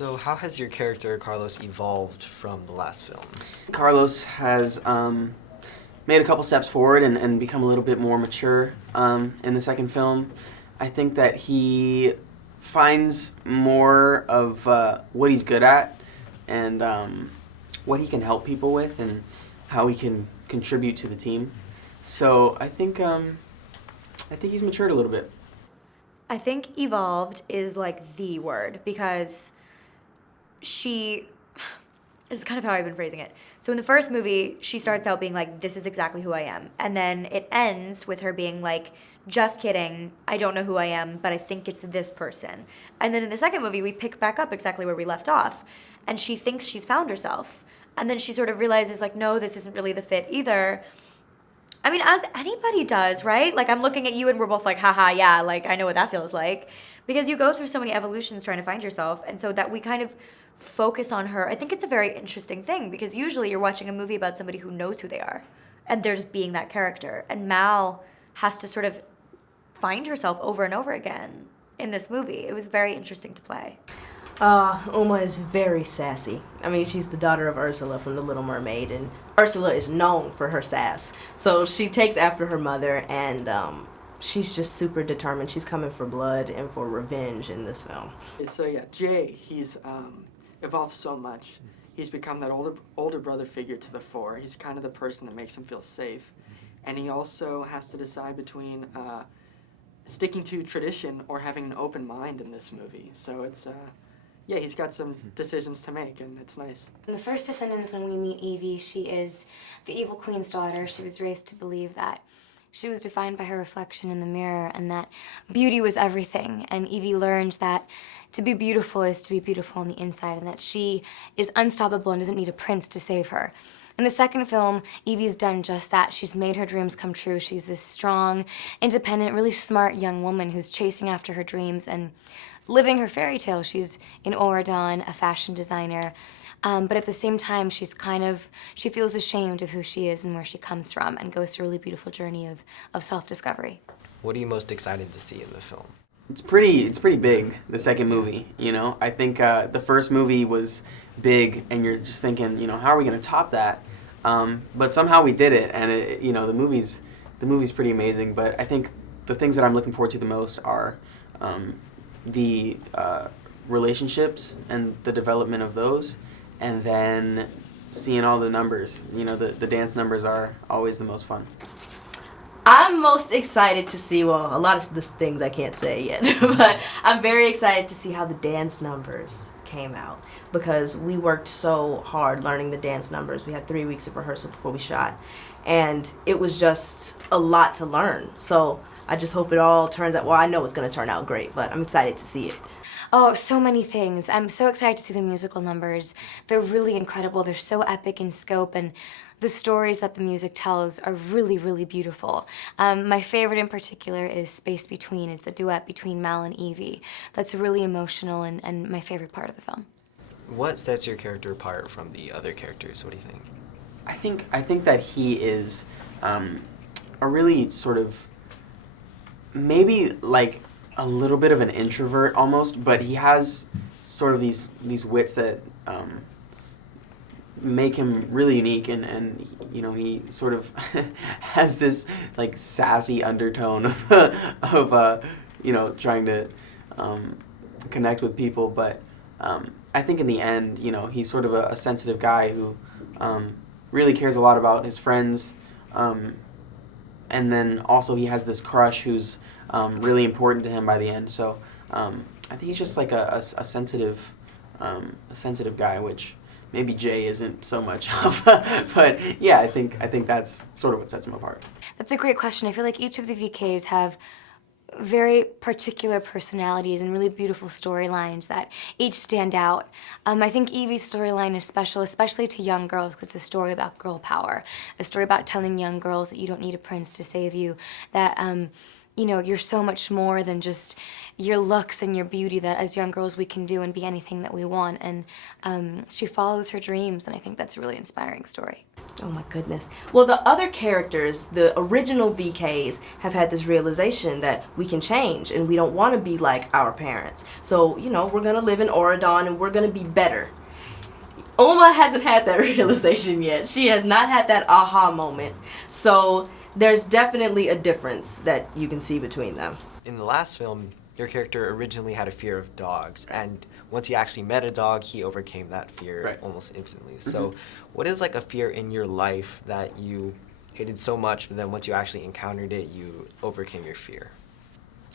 So how has your character, Carlos, evolved from the last film? Carlos has made a couple steps forward and become a little bit more mature in the second film. I think that he finds more of what he's good at and what he can help people with and how he can contribute to the team. So I think he's matured a little bit. I think evolved is like the word because this is kind of how I've been phrasing it. So in the first movie, she starts out being like, this is exactly who I am. And then it ends with her being like, just kidding, I don't know who I am, but I think it's this person. And then in the second movie, we pick back up exactly where we left off. And she thinks she's found herself. And then she sort of realizes like, no, this isn't really the fit either. I mean, as anybody does, right? Like, I'm looking at you and we're both like, haha, yeah, like, I know what that feels like. Because you go through so many evolutions trying to find yourself. And so that we kind of focus on her, I think it's a very interesting thing because usually you're watching a movie about somebody who knows who they are. And they're just being that character. And Mal has to sort of find herself over and over again in this movie. It was very interesting to play. Uma is very sassy. I mean, she's the daughter of Ursula from The Little Mermaid, and Ursula is known for her sass. So she takes after her mother, and she's just super determined. She's coming for blood and for revenge in this film. So yeah, Jay, he's evolved so much. He's become that older brother figure to the fore. He's kind of the person that makes him feel safe. And he also has to decide between sticking to tradition or having an open mind in this movie. So it's, yeah, he's got some decisions to make, and it's nice. In the first Descendants, when we meet Evie, she is the evil queen's daughter. She was raised to believe that she was defined by her reflection in the mirror and that beauty was everything. And Evie learned that to be beautiful is to be beautiful on the inside and that she is unstoppable and doesn't need a prince to save her. In the second film, Evie's done just that. She's made her dreams come true. She's this strong, independent, really smart young woman who's chasing after her dreams and living her fairy tale. She's in Oregon, a fashion designer, but at the same time, she feels ashamed of who she is and where she comes from and goes through a really beautiful journey of self-discovery. What are you most excited to see in the film? It's pretty big, the second movie, you know? I think the first movie was big, and you're just thinking, you know, how are we going to top that? But somehow we did it, and it, you know, the movie's pretty amazing, but I think the things that I'm looking forward to the most are the relationships and the development of those, and then seeing all the numbers. You know, the dance numbers are always the most fun. I'm most excited to see, well, a lot of the things I can't say yet, but I'm very excited to see how the dance numbers came out because we worked so hard learning the dance numbers. We had 3 weeks of rehearsal before we shot, and it was just a lot to learn. So I just hope it all turns out, well, I know it's going to turn out great, but I'm excited to see it. Oh, so many things. I'm so excited to see the musical numbers. They're really incredible. They're so epic in scope, and the stories that the music tells are really, really beautiful. My favorite in particular is Space Between. It's a duet between Mal and Evie. That's really emotional and my favorite part of the film. What sets your character apart from the other characters? What do you think? I think that he is a really sort of maybe like a little bit of an introvert almost, but he has sort of these wits that make him really unique, and you know, he sort of has this like sassy undertone of you know, trying to connect with people, but I think in the end, you know, he's sort of a sensitive guy who really cares a lot about his friends, and then also he has this crush who's really important to him by the end. So I think he's just like a sensitive guy, which maybe Jay isn't so much of. But yeah, I think that's sort of what sets him apart. That's a great question. I feel like each of the VKs have very particular personalities and really beautiful storylines that each stand out. I think Evie's storyline is special, especially to young girls, because it's a story about girl power, a story about telling young girls that you don't need a prince to save you, that you're so much more than just your looks and your beauty, that as young girls we can do and be anything that we want. And she follows her dreams, and I think that's a really inspiring story. Oh my goodness. Well, the other characters, the original VKs, have had this realization that we can change and we don't want to be like our parents. So, we're going to live in Oridon and we're going to be better. Oma hasn't had that realization yet. She has not had that aha moment. So there's definitely a difference that you can see between them. In the last film, your character originally had a fear of dogs, and once he actually met a dog, he overcame that fear almost instantly. So what is like a fear in your life that you hated so much, but then once you actually encountered it, you overcame your fear?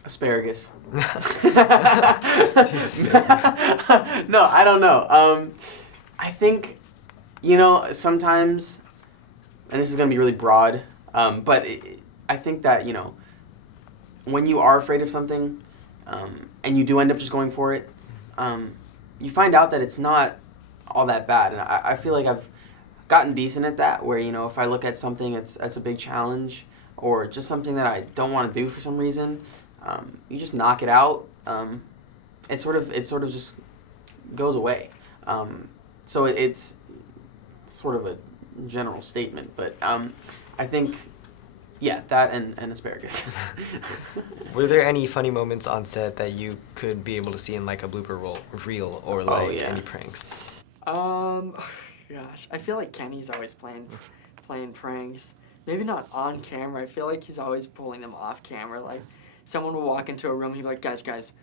Asparagus. No, I don't know. I think, sometimes, and this is going to be really broad, but I think that, when you are afraid of something, and you do end up just going for it, you find out that it's not all that bad. And I feel like I've gotten decent at that, where, if I look at something that's a big challenge, or just something that I don't want to do for some reason, you just knock it out. It sort of just goes away. So it's sort of a general statement, but I think, yeah, that and asparagus. Were there any funny moments on set that you could be able to see in like a blooper reel or like any pranks? Gosh, I feel like Kenny's always playing pranks. Maybe not on camera. I feel like he's always pulling them off camera. Like, someone will walk into a room, he'd be like, guys,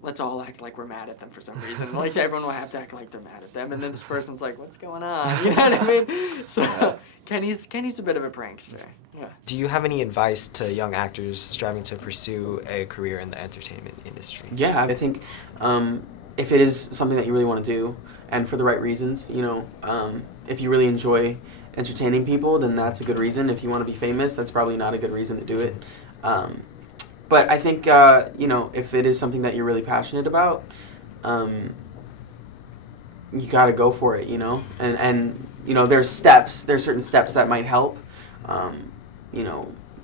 let's all act like we're mad at them for some reason. Like, everyone will have to act like they're mad at them, and then this person's like, what's going on? You know what I mean? So Kenny's a bit of a prankster. Yeah. Do you have any advice to young actors striving to pursue a career in the entertainment industry? Yeah, I think if it is something that you really want to do, and for the right reasons, if you really enjoy entertaining people, then that's a good reason. If you want to be famous, that's probably not a good reason to do it. But I think, if it is something that you're really passionate about, you got to go for it, And there's certain steps that might help.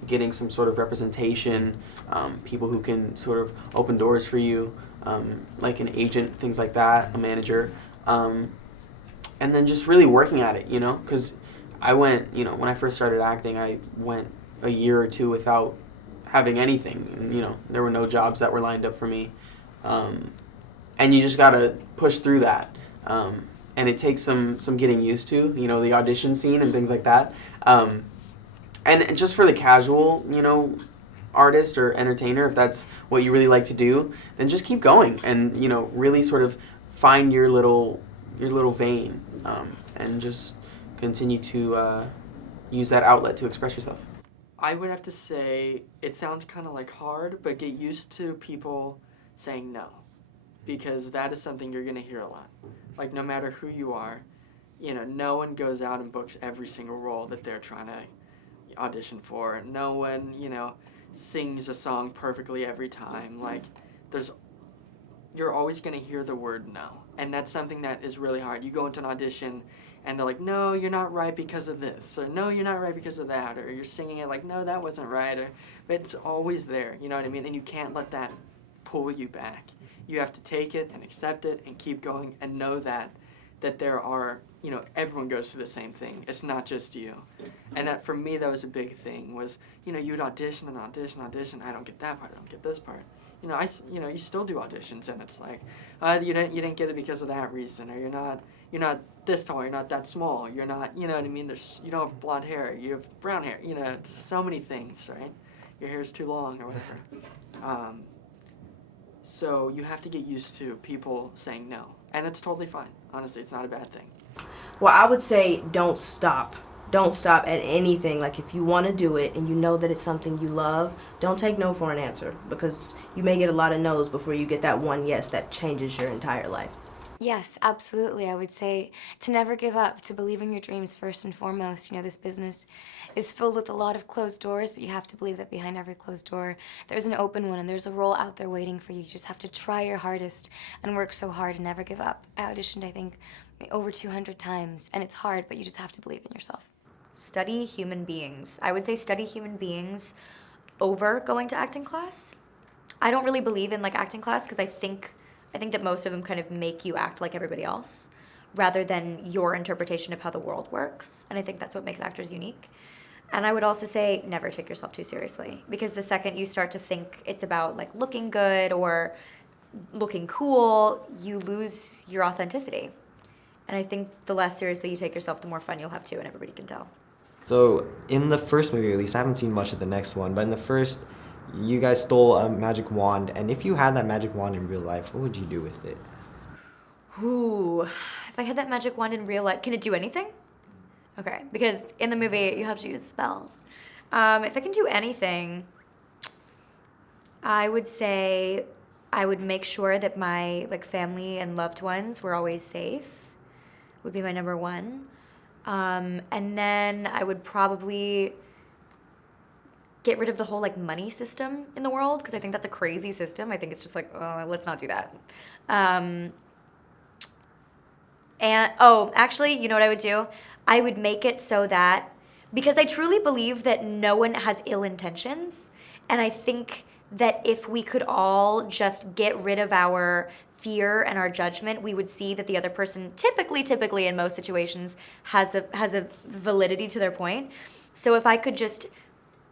Getting some sort of representation, people who can sort of open doors for you, like an agent, things like that, a manager. And then just really working at it, because I went, when I first started acting, I went a year or two without having anything, and there were no jobs that were lined up for me, and you just gotta push through that, and it takes some getting used to, the audition scene and things like that, and just for the casual, artist or entertainer, if that's what you really like to do, then just keep going and really sort of find your little vein, and just continue to use that outlet to express yourself. I would have to say it sounds kind of like hard, but get used to people saying no, because that is something you're going to hear a lot. Like, no matter who you are, no one goes out and books every single role that they're trying to audition for. No one, sings a song perfectly every time. Like, you're always going to hear the word no, and that's something that is really hard. You go into an audition and they're like, no, you're not right because of this, or no, you're not right because of that, or you're singing it like, no, that wasn't right, but it's always there, you know what I mean? And you can't let that pull you back. You have to take it and accept it and keep going and know that there are, everyone goes through the same thing. It's not just you. And that, for me, that was a big thing, was, you'd audition and audition, I don't get that part, I don't get this part. You still do auditions, and it's like, you didn't get it because of that reason, or you're not this tall, you're not that small, you're not, you know what I mean? You don't have blonde hair, you have brown hair, so many things, right? Your hair's too long, or whatever. So you have to get used to people saying no, and it's totally fine. Honestly, it's not a bad thing. Well, I would say don't stop. Don't stop at anything. Like, if you want to do it and you know that it's something you love, don't take no for an answer, because you may get a lot of no's before you get that one yes that changes your entire life. Yes, absolutely. I would say to never give up, to believe in your dreams first and foremost. This business is filled with a lot of closed doors, but you have to believe that behind every closed door, there's an open one, and there's a role out there waiting for you. You just have to try your hardest and work so hard and never give up. I auditioned, I think, over 200 times, and it's hard, but you just have to believe in yourself. Study human beings. I would say study human beings over going to acting class. I don't really believe in like acting class because I think that most of them kind of make you act like everybody else rather than your interpretation of how the world works. And I think that's what makes actors unique. And I would also say never take yourself too seriously, because the second you start to think it's about like looking good or looking cool, you lose your authenticity. And I think the less seriously you take yourself, the more fun you'll have too, and everybody can tell. So in the first movie, at least, I haven't seen much of the next one, but in the first, you guys stole a magic wand, and if you had that magic wand in real life, what would you do with it? Ooh, if I had that magic wand in real life, can it do anything? Okay, because in the movie, you have to use spells. If I can do anything, I would say I would make sure that my like family and loved ones were always safe, would be my number one. And then I would probably get rid of the whole like money system in the world, because I think that's a crazy system. I think it's just like, let's not do that. And actually, you know what I would do? I would make it so that, because I truly believe that no one has ill intentions, and I think that if we could all just get rid of our fear and our judgment, we would see that the other person typically in most situations has a validity to their point. So if I could just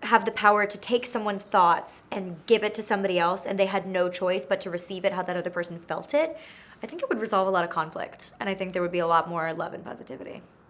have the power to take someone's thoughts and give it to somebody else, and they had no choice but to receive it how that other person felt it, I think it would resolve a lot of conflict, and I think there would be a lot more love and positivity.